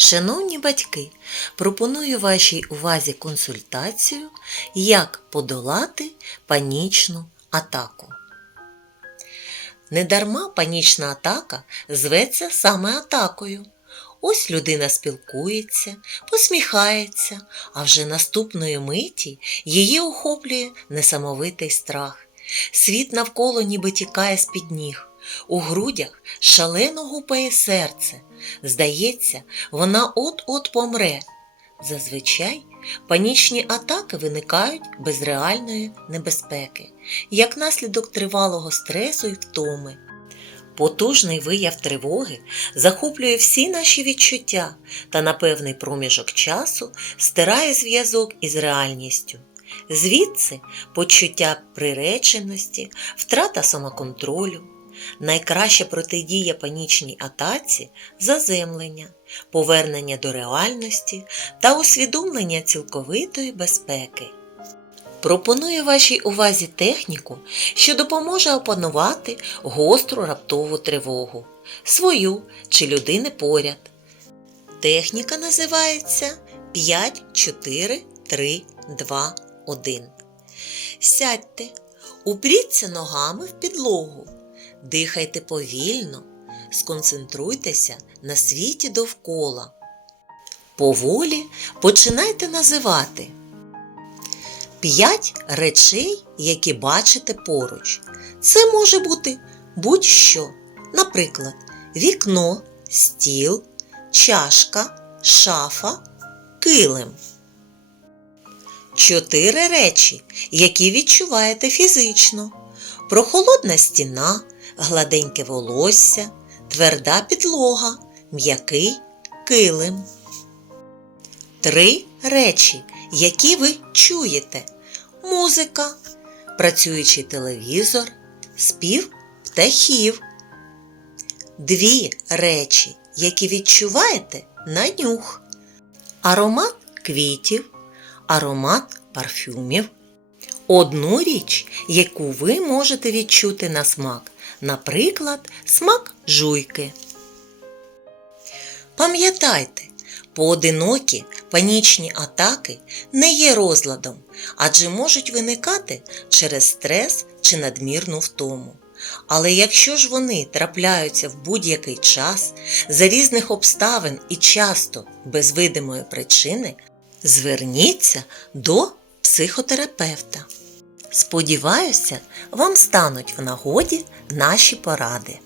Шановні батьки, пропоную вашій увазі консультацію, як подолати панічну атаку. Недарма панічна атака зветься саме атакою. Ось людина спілкується, посміхається, а вже наступної миті її охоплює несамовитий страх. Світ навколо ніби тікає з-під ніг. У грудях шалено гупає серце. Здається, вона от-от помре. Зазвичай панічні атаки виникають без реальної небезпеки, як наслідок тривалого стресу і втоми. Потужний вияв тривоги захоплює всі наші відчуття та на певний проміжок часу стирає зв'язок із реальністю. Звідси почуття приреченості, втрата самоконтролю. Найкраща протидія панічній атаці заземлення, повернення до реальності та усвідомлення цілковитої безпеки. Пропоную вашій увазі техніку, що допоможе опанувати гостру раптову тривогу, свою чи людини поряд. Техніка називається 5, 4, 3, 2, 1. Сядьте, упріться ногами в підлогу, дихайте повільно, сконцентруйтеся на світі довкола. Поволі починайте називати П'ять речей, які бачите поруч. Це може бути будь-що. Наприклад, вікно, стіл, чашка, шафа, килим. Чотири речі, які відчуваєте фізично. Прохолодна стіна, гладеньке волосся, тверда підлога, м'який килим. Три речі, які ви чуєте: музика, працюючий телевізор, спів птахів. Дві речі, які відчуваєте на нюх. Аромат квітів, аромат парфюмів. Одну річ, яку ви можете відчути на смак, наприклад, смак жуйки. Пам'ятайте, поодинокі панічні атаки не є розладом, адже можуть виникати через стрес чи надмірну втому. Але якщо ж вони трапляються в будь-який час, за різних обставин і часто без видимої причини, зверніться до психотерапевта. Сподіваюся, вам стануть в нагоді наші поради.